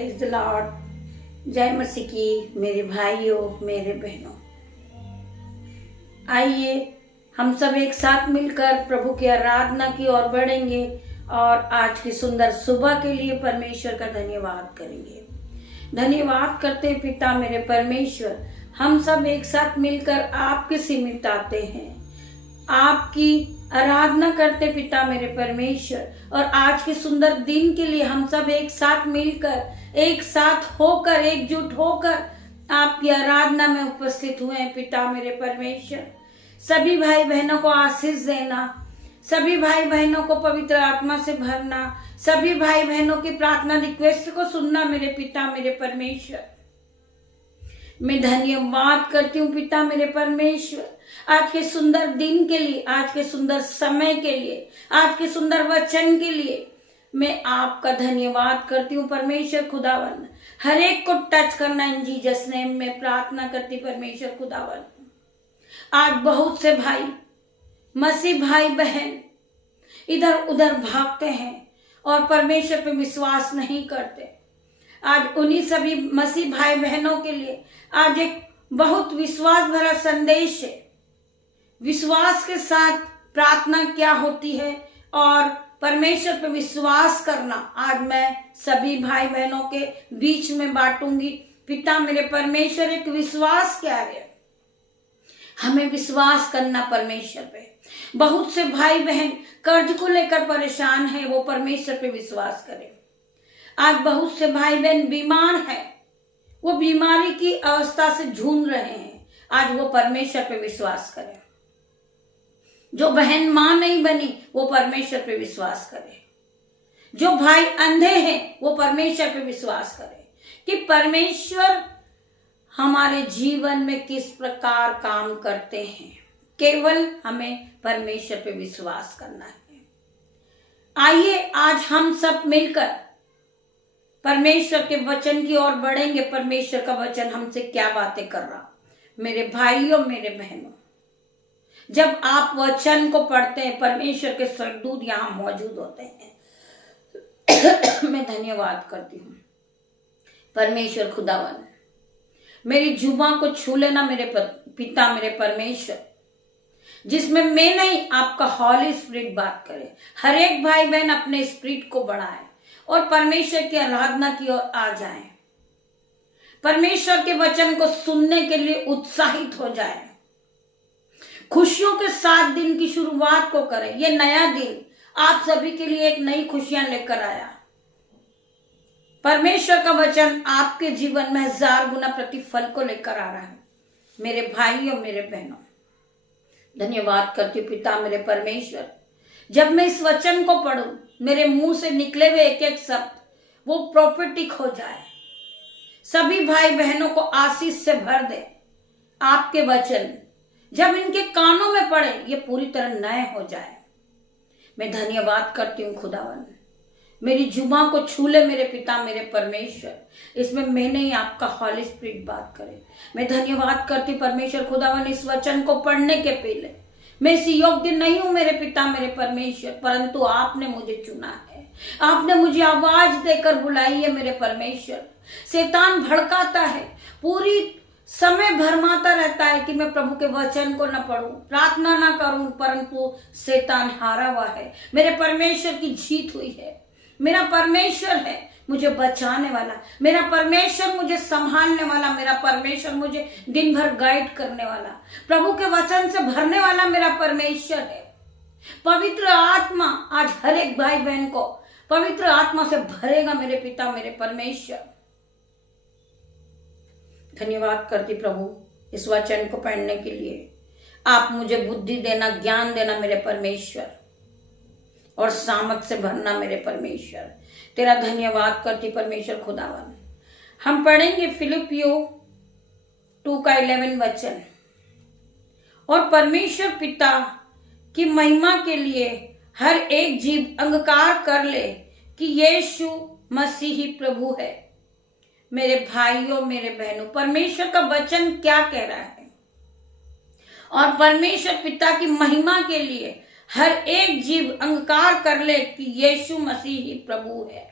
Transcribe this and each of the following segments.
Praise the Lord. जय मसीह की मेरे भाइयों मेरे बहनों, आइए हम सब एक साथ मिलकर प्रभु की आराधना की ओर बढ़ेंगे और आज की सुंदर सुबह के लिए परमेश्वर का धन्यवाद करेंगे। धन्यवाद करते पिता मेरे परमेश्वर, हम सब एक साथ मिलकर आपके सीमित आते हैं, आपकी आराधना करते पिता मेरे परमेश्वर। और आज के सुंदर दिन के लिए हम सब एक साथ मिलकर, एक साथ होकर, एकजुट होकर आपकी आराधना में उपस्थित हुए हैं पिता मेरे परमेश्वर। सभी भाई बहनों को आशीष देना, सभी भाई बहनों को पवित्र आत्मा से भरना, सभी भाई बहनों की प्रार्थना रिक्वेस्ट को सुनना मेरे पिता मेरे परमेश्वर। मैं धन्यवाद करती हूँ पिता मेरे परमेश्वर, आज के सुंदर दिन के लिए, आज के सुंदर समय के लिए, आज के सुंदर वचन के लिए मैं आपका धन्यवाद करती हूँ परमेश्वर खुदावन। हर एक को टच करना इन जीसस नेम में प्रार्थना करती परमेश्वर खुदावन। आज बहुत से भाई, मसीह भाई बहन इधर उधर भागते हैं और परमेश्वर पे विश्वास नहीं करते। आज उन्हीं सभी मसीह भाई बहनों के लिए आज एक बहुत विश्वास भरा संदेश है। विश्वास के साथ प्रार्थना क्या होती है और परमेश्वर पे विश्वास करना आज मैं सभी भाई बहनों के बीच में बांटूंगी। पिता मेरे परमेश्वर, एक विश्वास क्या है, हमें विश्वास करना परमेश्वर पे। बहुत से भाई बहन कर्ज को लेकर परेशान है, वो परमेश्वर पे विश्वास करें। आज बहुत से भाई बहन बीमार हैं, वो बीमारी की अवस्था से जूझ रहे हैं, आज वो परमेश्वर पे विश्वास करें। जो बहन मां नहीं बनी वो परमेश्वर पे विश्वास करे। जो भाई अंधे हैं वो परमेश्वर पे विश्वास करे कि परमेश्वर हमारे जीवन में किस प्रकार काम करते हैं। केवल हमें परमेश्वर पे विश्वास करना है। आइए आज हम सब मिलकर परमेश्वर के वचन की ओर बढ़ेंगे। परमेश्वर का वचन हमसे क्या बातें कर रहा। मेरे भाइयों मेरे बहनों, जब आप वचन को पढ़ते हैं, परमेश्वर के स्वर्गदूत यहाँ मौजूद होते हैं। मैं धन्यवाद करती हूँ परमेश्वर खुदावन, मेरी जुबान को छू लेना मेरे पिता मेरे परमेश्वर, जिसमें मैं नहीं आपका हॉली स्पिरिट बात करे। हर एक भाई बहन अपने स्पिरिट को बढ़ाए और परमेश्वर की आराधना की ओर आ जाए। परमेश्वर के वचन को सुनने के लिए उत्साहित हो जाए। खुशियों के साथ दिन की शुरुआत को करें। ये नया दिन आप सभी के लिए एक नई खुशियां लेकर आया। परमेश्वर का वचन आपके जीवन में 1000 गुना प्रतिफल को लेकर आ रहा है। मेरे भाइयों मेरे बहनों, धन्यवाद करती हूँ पिता मेरे परमेश्वर। जब मैं इस वचन को पढ़ूं, मेरे मुंह से निकले हुए एक एक शब्द वो प्रोफेटिक हो जाए, सभी भाई बहनों को आशीष से भर दे। आपके वचन जब इनके कानों में पड़े, ये पूरी तरह नए हो जाए। मैं धन्यवाद करती हूँ खुदावन, मेरी जुबान को छू ले मेरे पिता मेरे परमेश्वर। इसमें मैं नहीं आपका हॉली स्पिरिट बात करे। मैं धन्यवाद करती परमेश्वर खुदावन, इस वचन को पढ़ने के पहले मैं इस योग्य नहीं हूं मेरे पिता मेरे परमेश्वर, परंतु आपने मुझे चुना है। आपने मुझे आवाज देकर बुलाई है मेरे परमेश्वर। शैतान भड़काता है, पूरी समय भरमाता रहता है कि मैं प्रभु के वचन को न पढ़ूं, प्रार्थना न करूं, परंतु शैतान हारा हुआ है। मेरे परमेश्वर की जीत हुई है। मेरा परमेश्वर है मुझे बचाने वाला, मेरा परमेश्वर मुझे संभालने वाला, मेरा परमेश्वर मुझे दिन भर गाइड करने वाला, प्रभु के वचन से भरने वाला मेरा परमेश्वर है। पवित्र आत्मा आज हर एक भाई बहन को पवित्र आत्मा से भरेगा मेरे पिता मेरे परमेश्वर। धन्यवाद करती प्रभु इस वचन को पढ़ने के लिए। आप मुझे बुद्धि देना, ज्ञान देना मेरे परमेश्वर, और सामर्थ से भरना मेरे परमेश्वर। तेरा धन्यवाद करती परमेश्वर खुदावन। हम पढ़ेंगे फिलिपियो 2:11 वचन। और परमेश्वर पिता की महिमा के लिए हर एक जीव अंगीकार कर ले कि यीशु मसीह ही प्रभु है। मेरे भाइयों मेरे बहनों, परमेश्वर का वचन क्या कह रहा है? और परमेश्वर पिता की महिमा के लिए हर एक जीव अंगीकार कर ले कि यीशु मसीह ही प्रभु है।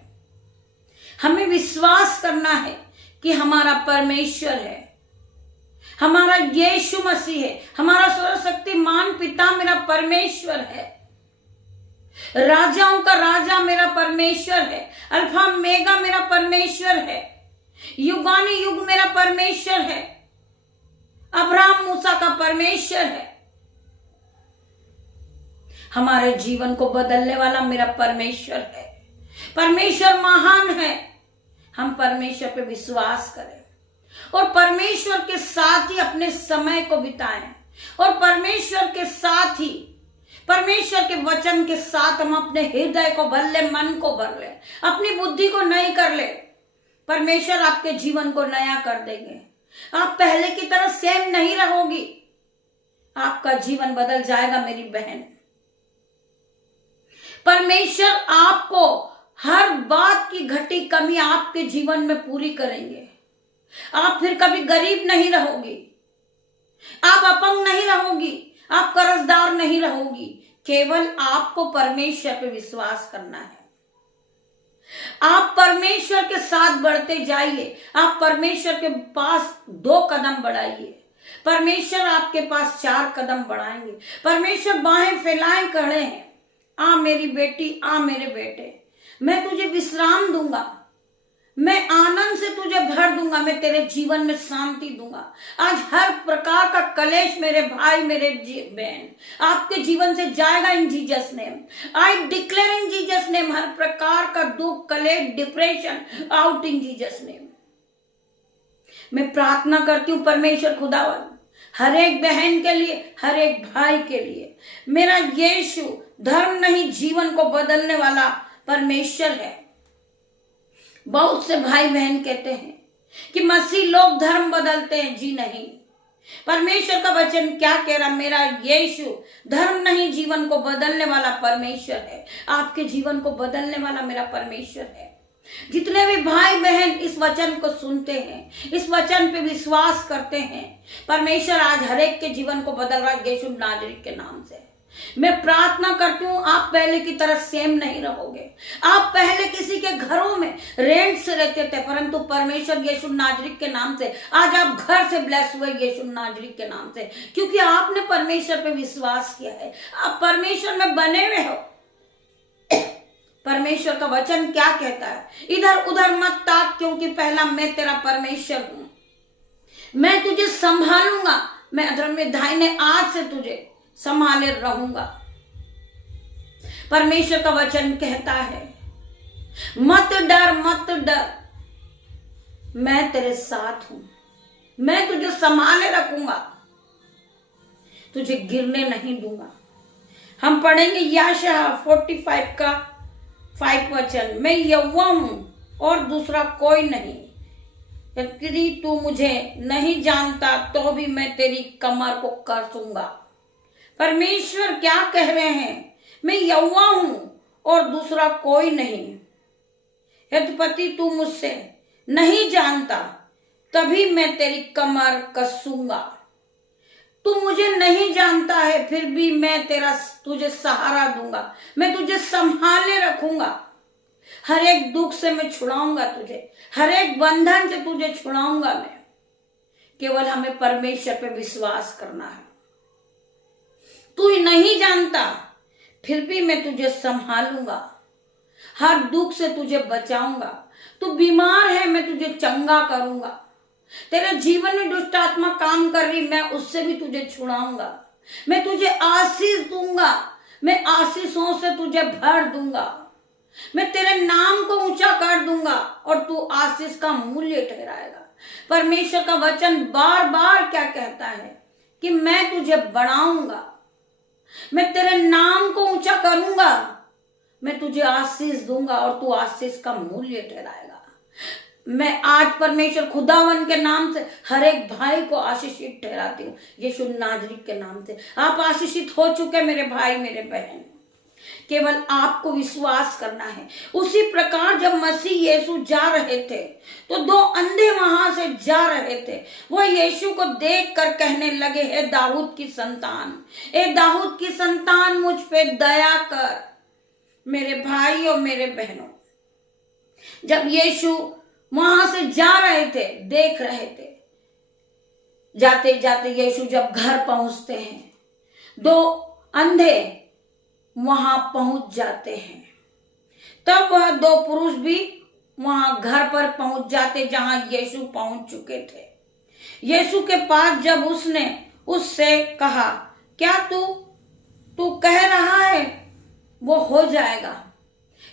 हमें विश्वास करना है कि हमारा परमेश्वर है, हमारा यीशु मसीह है, हमारा सर्वशक्तिमान पिता मेरा परमेश्वर है, राजाओं का राजा मेरा परमेश्वर है, अल्फा मेगा मेरा परमेश्वर है, युगानी युग मेरा परमेश्वर है, अब्राहम मूसा का परमेश्वर है, हमारे जीवन को बदलने वाला मेरा परमेश्वर है। परमेश्वर महान है। हम परमेश्वर पे विश्वास करें और परमेश्वर के साथ ही अपने समय को बिताएं और परमेश्वर के साथ ही परमेश्वर के वचन के साथ हम अपने हृदय को भर ले, मन को भर ले, अपनी बुद्धि को नई कर ले। परमेश्वर आपके जीवन को नया कर देंगे। आप पहले की तरह सेम नहीं रहोगी, आपका जीवन बदल जाएगा मेरी बहन। परमेश्वर आपको हर बात की घटी कमी आपके जीवन में पूरी करेंगे। आप फिर कभी गरीब नहीं रहोगी, आप अपंग नहीं रहोगी, आप कर्जदार नहीं रहोगी। केवल आपको परमेश्वर पे विश्वास करना है। आप परमेश्वर के साथ बढ़ते जाइए। आप परमेश्वर के पास 2 कदम बढ़ाइए, परमेश्वर आपके पास 4 कदम बढ़ाएंगे। परमेश्वर बाहें फैलाए खड़े हैं। आ मेरी बेटी, आ मेरे बेटे, मैं तुझे विश्राम दूंगा, मैं आनंद से तुझे भर दूंगा, मैं तेरे जीवन में शांति दूंगा। आज हर प्रकार का कलेश मेरे भाई, मेरे बहन, आपके जीवन से जाएगा in Jesus name. I declare in Jesus name, हर प्रकार का दुख, कलेश, depression out in Jesus name. मैं प्रार्थना करती हूँ परमेश्वर खुदावन हर एक बहन के लिए, हर एक भाई के लिए। मेरा यीशु धर्म नहीं जीवन को बदलने वाला परमेश्वर है। बहुत से भाई बहन कहते हैं कि मसीह लोग धर्म बदलते हैं। जी नहीं, परमेश्वर का वचन क्या कह रहा? मेरा यीशु धर्म नहीं जीवन को बदलने वाला परमेश्वर है। आपके जीवन को बदलने वाला मेरा परमेश्वर है। जितने भी भाई बहन इस वचन को सुनते हैं, इस वचन पे विश्वास करते हैं, परमेश्वर आज हर एक के जीवन को बदल रहा है यीशु नाजरीत के नाम से। मैं प्रार्थना करती हूँ आप पहले की तरह सेम नहीं रहोगे। आप पहले किसी के घरों में रेंट से रहते थे, परंतु परमेश्वर यीशु नाजरीत के नाम से आज आप घर से ब्लेस हुए यीशु नाजरीत के नाम से, क्योंकि आपने परमेश्वर पे विश्वास किया है। आप परमेश्वर में बने हुए हो। परमेश्वर का वचन क्या कहता है? इधर उधर मत ताक, क्योंकि पहला मैं तेरा परमेश्वर हूं। मैं तुझे संभालूंगा, मैं अधर्म में दाहिने हाथ से तुझे संभाले रहूंगा। परमेश्वर का वचन कहता है मत डर, मत डर, मैं तेरे साथ हूं, मैं तुझे संभाले रखूंगा, तुझे गिरने नहीं दूंगा। हम पढ़ेंगे यशायाह 45 का 5 वचन। मैं यहोवा हूं और दूसरा कोई नहीं। यदि तू मुझे नहीं जानता तो भी मैं तेरी कमर को कसूंगा। परमेश्वर क्या कह रहे हैं? मैं यहोवा हूं और दूसरा कोई नहीं। यद्यपि तू मुझसे नहीं जानता तभी मैं तेरी कमर कसूंगा। तू मुझे नहीं जानता है, फिर भी मैं तुझे सहारा दूंगा, मैं तुझे संभाले रखूंगा। हर एक दुख से मैं छुड़ाऊंगा तुझे, हर एक बंधन से तुझे छुड़ाऊंगा मैं। केवल हमें परमेश्वर पे विश्वास करना है। तू नहीं जानता, फिर भी मैं तुझे संभालूंगा, हर दुख से तुझे बचाऊंगा। तू बीमार है, मैं तुझे चंगा करूंगा। तेरे जीवन में दुष्ट आत्मा काम कर रही, मैं उससे भी तुझे छुड़ाऊंगा। मैं तुझे आशीष दूंगा, मैं आशीषों से तुझे भर दूंगा। मैं तेरे नाम को ऊंचा कर दूंगा और तू आशीष का मूल्य ठहराएगा। परमेश्वर का वचन बार बार क्या कहता है कि मैं तुझे बढ़ाऊंगा, मैं तेरे नाम को ऊंचा करूंगा, मैं तुझे आशीष दूंगा और तू आशीष का मूल्य ठहराएगा। मैं आज परमेश्वर खुदावन के नाम से हर एक भाई को आशीषित ठहराती हूँ यीशु नाजरीत के नाम से। आप आशीषित हो चुके मेरे भाई, मेरे बहन। केवल आपको विश्वास करना है। उसी प्रकार जब मसीह यीशु जा रहे थे तो 2 अंधे वहां से जा रहे थे। वो यीशु को देखकर कहने लगे, हे दाऊद की संतान, ए दाऊद की संतान, मुझ पे दया कर। मेरे भाई और मेरे बहनों, जब यीशु वहां से जा रहे थे, देख रहे थे, जाते जाते यीशु जब घर पहुंचते हैं, 2 अंधे वहां पहुंच जाते हैं। तब वह 2 पुरुष भी वहां घर पर पहुंच जाते जहां यीशु पहुंच चुके थे। यीशु के पास जब उसने उससे कहा, क्या तू कह रहा है वो हो जाएगा?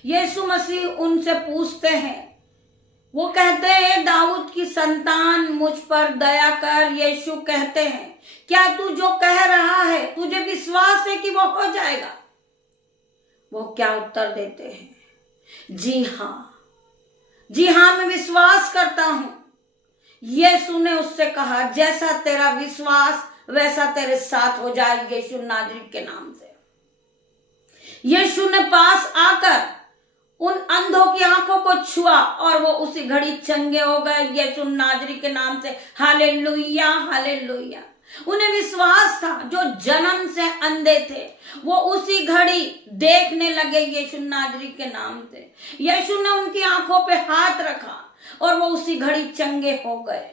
यीशु मसीह उनसे पूछते हैं, वो कहते हैं, दाऊद की संतान मुझ पर दया कर। यीशु कहते हैं, क्या तू जो कह रहा है तुझे विश्वास है कि वो हो जाएगा? वो क्या उत्तर देते हैं? जी हाँ मैं विश्वास करता हूं। यीशु ने उससे कहा, जैसा तेरा विश्वास वैसा तेरे साथ हो जाए, यीशु नाजरी के नाम से। यीशु ने पास आकर उन अंधों की आंखों को छुआ और वो उसी घड़ी चंगे हो गए, यीशु नाजरी के नाम से। Hallelujah, hallelujah. उन्हें विश्वास था, जो जन्म से अंधे थे वो उसी घड़ी देखने लगे, यीशु नाजरी के नाम से। यीशु ने उनकी आंखों पे हाथ रखा और वो उसी घड़ी चंगे हो गए।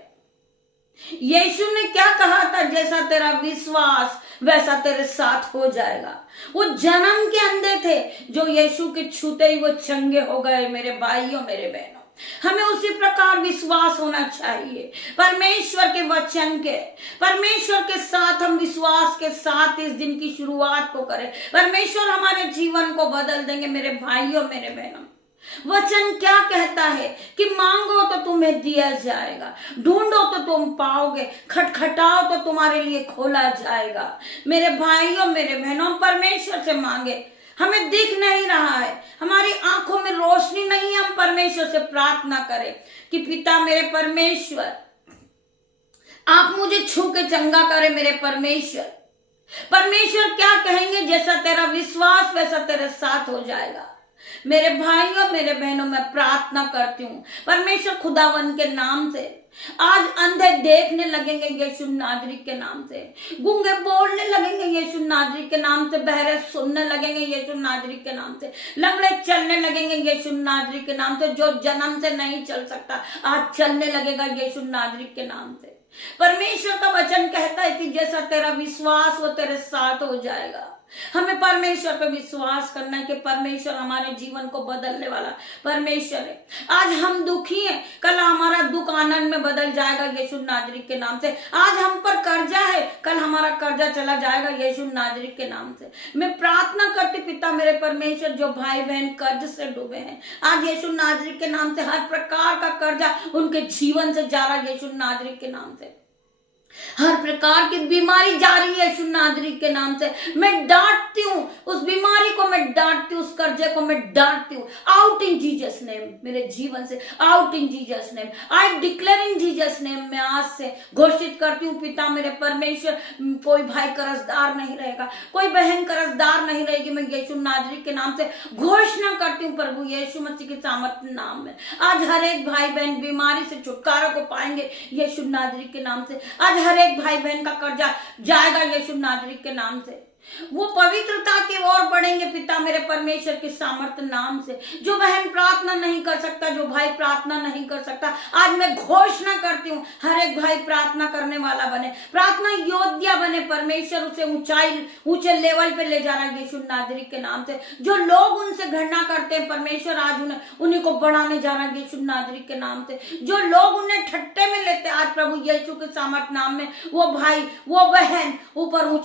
यीशु ने क्या कहा था? जैसा तेरा विश्वास वैसा तेरे साथ हो जाएगा। वो जन्म के अंधे थे, जो यीशु के छूते ही वो चंगे हो गए। मेरे भाइयों, मेरे बहनों, हमें उसी प्रकार विश्वास होना चाहिए परमेश्वर के वचन के। परमेश्वर के साथ हम विश्वास के साथ इस दिन की शुरुआत को करें। परमेश्वर हमारे जीवन को बदल देंगे। मेरे भाइयों, मेरे बहनों, वचन क्या कहता है कि मांगो तो तुम्हें दिया जाएगा, ढूंढो तो तुम पाओगे, खटखटाओ तो तुम्हारे लिए खोला जाएगा। मेरे भाइयों, मेरे बहनों, परमेश्वर से मांगे। हमें दिख नहीं रहा है, हमारी आंखों में रोशनी नहीं, हम परमेश्वर से प्रार्थना करें कि पिता मेरे परमेश्वर, आप मुझे छू के चंगा करें। मेरे परमेश्वर क्या कहेंगे? जैसा तेरा विश्वास वैसा तेरे साथ हो जाएगा। मेरे भाइयों, मेरे बहनों, मैं प्रार्थना करती हूँ परमेश्वर खुदावन के नाम से, आज अंधे देखने लगेंगे यीशु नाजरी के नाम से, गूंगे बोलने लगेंगे यीशु नाजरी के नाम से, बहरे सुनने लगेंगे यीशु नाजरी के नाम से, लंगड़े चलने लगेंगे यीशु नाजरी के नाम से। जो जन्म से नहीं चल सकता आज चलने लगेगा यीशु नाजरी के नाम से। परमेश्वर का वचन कहता है कि जैसा तेरा विश्वास वो तेरे साथ हो जाएगा। हमें परमेश्वर पे विश्वास करना है कि परमेश्वर हमारे जीवन को बदलने वाला परमेश्वर है। आज हम दुखी हैं, कल हमारा दुख आनंद में बदल जाएगा यीशु नाजरी के नाम से। आज हम पर कर्जा है, कल हमारा कर्जा चला जाएगा यीशु नाजरी के नाम से। मैं प्रार्थना करती पिता मेरे परमेश्वर, जो भाई बहन कर्ज से डूबे हैं, आज यीशु नाजरी के नाम से हर प्रकार का कर्जा उनके जीवन से जा रहा है यीशु नाजरी के नाम से। हर प्रकार की बीमारी जा रही है यीशु नाजरी के नाम से। मैं डांटती हूँ उस बीमारी को, मैं डांटती हूँ उस कर्जे को, मैं डांटती हूँ। आउट इन जीसस नेम, मेरे जीवन से out in Jesus name. I declare in Jesus name. मैं आज से घोषित करती हूँ पिता मेरे परमेश्वर, कोई भाई कर्जदार नहीं रहेगा, कोई बहन कर्जदार नहीं रहेगी। मैं यीशु नाजरी के नाम से घोषणा करती हूँ प्रभु यीशु मसीह के सामर्थ्य नाम में। आज हर एक भाई बहन बीमारी से छुटकारा को पाएंगे यीशु नाजरी के नाम से। आज हर एक भाई बहन का कर्जा जाएगा यीशु नाजरी के नाम से। वो पवित्रता की ओर बढ़ेंगे पिता मेरे परमेश्वर के सामर्थ्य नाम से। जो बहन प्रार्थना नहीं कर सकता, जो भाई प्रार्थना नहीं कर सकता, आज मैं घोषणा करती हूँ हर एक भाई प्रार्थना करने वाला बने, प्रार्थना योद्धा बने। परमेश्वर उसे ऊंचे लेवल पे ले जा रहा है यीशु नाजरी के नाम से। जो लोग उनसे घृणा करते हैं परमेश्वर आज उन्हीं को बढ़ाने जा रहा है यीशु नाजरी के नाम से। जो लोग उन्हें ठट्टे में लेते आज प्रभु यीशु के सामर्थ्य नाम में वो भाई वो बहन ऊपर उठ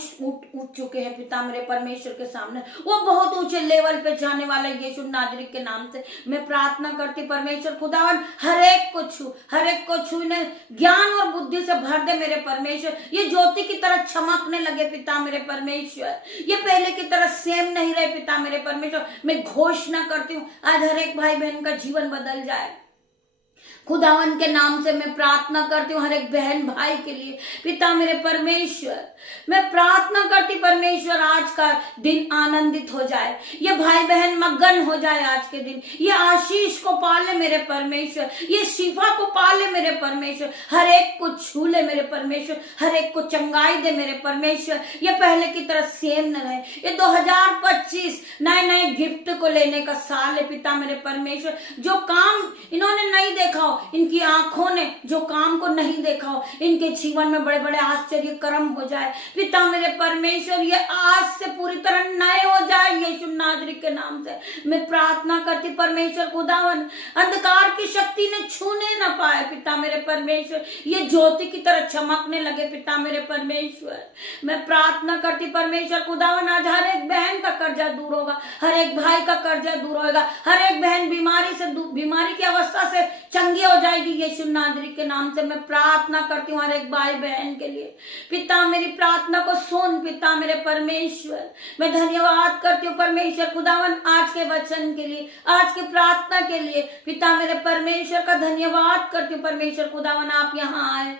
चुके हैं पिता मेरे परमेश्वर के सामने। वो बहुत ऊंचे लेवल पे जाने वाला यीशु नाजरी के नाम से। मैं प्रार्थना करती परमेश्वर खुदावन हर एक को छू ने ज्ञान और बुद्धि से भर दे मेरे परमेश्वर। ये ज्योति की तरह चमकने लगे पिता मेरे परमेश्वर, ये पहले की तरह सेम नहीं रहे पिता मेरे परमेश्वर। मैं घोषणा करती हूँ आज हर एक भाई बहन का जीवन बदल जाए। खुदावन के नाम से मैं प्रार्थना करती हूँ हर एक बहन भाई के लिए। पिता मेरे परमेश्वर, मैं प्रार्थना करती परमेश्वर आज का दिन आनंदित हो जाए, ये भाई बहन मगन हो जाए आज के दिन, ये आशीष को पाले मेरे परमेश्वर, ये शिफा को पाले मेरे परमेश्वर, हर एक को छू ले मेरे परमेश्वर, हर एक को चंगाई दे मेरे परमेश्वर। ये पहले की तरह सेम न रहे। ये 2025 नए नए गिफ्ट को लेने का साल है पिता मेरे परमेश्वर। जो काम इन्होंने नहीं देखा हो, इनकी आंखों ने जो काम को नहीं देखा हो, इनके जीवन में बड़े बड़े आश्चर्य कर्म हो जाए पिता मेरे परमेश्वर। ये आज से पूरी तरह नए हो जाए यीशु नाजरी के नाम से मैं प्रार्थना करती परमेश्वर। खुदावन अंधकार की शक्ति ने छूने ना पाए पिता मेरे परमेश्वर, ये ज्योति की तरह चमकने लगे पिता मेरे परमेश्वर। मैं प्रार्थना करती परमेश्वर खुदावन आज हर एक बहन का कर्जा दूर होगा, हर एक भाई का कर्जा दूर होगा, हर एक बहन बीमारी की अवस्था से चंगी हो जाएगी यीशु नाजरी के नाम से मैं प्रार्थना करती हूँ हर एक भाई बहन के लिए। पिता मेरी प्रार्थना को सुन पिता मेरे परमेश्वर। मैं धन्यवाद करती हूँ परमेश्वर खुदावन आज के वचन के लिए, आज की प्रार्थना के लिए पिता मेरे परमेश्वर का धन्यवाद करती हूँ परमेश्वर खुदावन। आप यहाँ आए,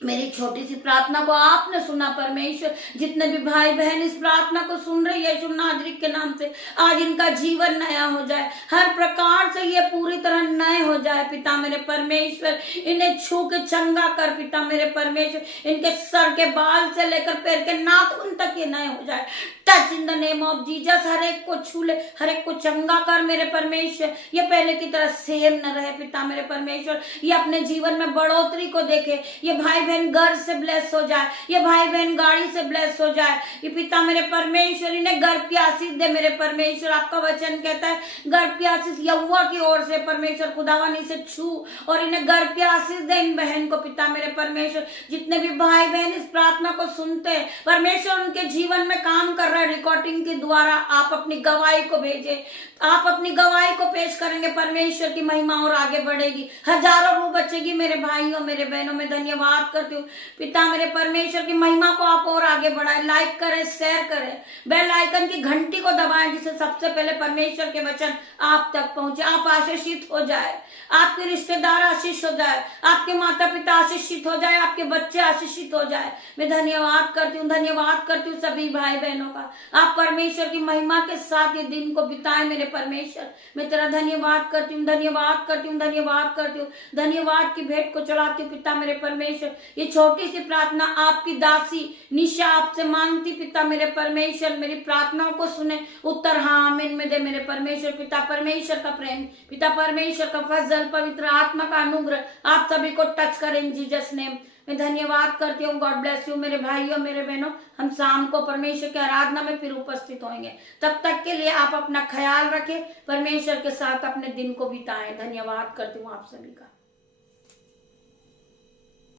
मेरी छोटी सी प्रार्थना को आपने सुना परमेश्वर। जितने भी भाई बहन इस प्रार्थना को सुन रहे यीशु नाजरी के नाम से आज इनका जीवन नया हो जाए, हर प्रकार से ये पूरी तरह नए हो जाए पिता मेरे परमेश्वर। इन्हें छू के चंगा कर पिता मेरे परमेश्वर, इनके सर के बाल से लेकर पैर के नाखून तक ये नए हो जाए। Touch in the name of Jesus, हर एक को छू ले, हर एक को चंगा कर मेरे परमेश्वर। ये पहले की तरह सेम न रहे पिता मेरे परमेश्वर। ये अपने जीवन में बढ़ोतरी को देखे, ये भाई बहन घर से ब्लेस हो जाए, ये भाई बहन गाड़ी से ब्लेस हो जाए। ये पिता मेरे परमेश्वर इन्हें गर्भ की आशीष दे मेरे परमेश्वर। आपका वचन कहता है गर्भ की आशीष यहोवा की ओर से परमेश्वर खुदावन इसे छू और इन्हें गर्भ की आशीष दे इन बहन को पिता मेरे परमेश्वर। जितने भी भाई बहन इस प्रार्थना को सुनते हैं परमेश्वर उनके जीवन में काम कर रहा है रिकॉर्डिंग के द्वारा आप अपनी गवाही को भेजे, आप अपनी गवाही को पेश करेंगे परमेश्वर की महिमा और आगे बढ़ेगी, हजारों रूह बचेगी मेरे भाइयों मेरे बहनों। में धन्यवाद करती हूँ पिता मेरे परमेश्वर की महिमा को आप और आगे बढ़ाए। लाइक करें, शेयर करें, बेल आइकन की घंटी को दबाएं जिससे सबसे पहले परमेश्वर के वचन आप तक पहुंचे। आप आशीषित हो जाए, आपके रिश्तेदार आशीष हो जाए, आपके माता पिता आशीषित हो जाए, आपके बच्चे आशीषित हो जाए। मैं धन्यवाद करती हूँ, धन्यवाद करती हूँ सभी भाई बहनों का। आप परमेश्वर की महिमा के साथ ये दिन को बिताएं मेरे परमेश्वर। मैं तेरा धन्यवाद करती हूँ, धन्यवाद करती हूँ, धन्यवाद करती हूँ। धन्यवाद की भेंट को चढ़ाती हूँ पिता मेरे परमेश्वर। ये छोटी सी प्रार्थना आपकी दासी निशा आपसे मांगती पिता मेरे परमेश्वर। मेरी प्रार्थनाओं को सुने, उत्तर हाँ आमीन में दे मेरे परमेश्वर। पिता परमेश्वर का प्रेम, पिता परमेश्वर का फजल, पवित्र आत्मा का अनुग्रह आप सभी को टच करें इन जीसस नेम। मैं धन्यवाद करती हूँ। गॉड ब्लेस यू मेरे भाइयों मेरे बहनों। हम शाम को परमेश्वर की आराधना में फिर उपस्थित होंगे। तब तक के लिए आप अपना ख्याल रखें, परमेश्वर के साथ अपने दिन को बिताएं। धन्यवाद करती हूँ आप सभी का।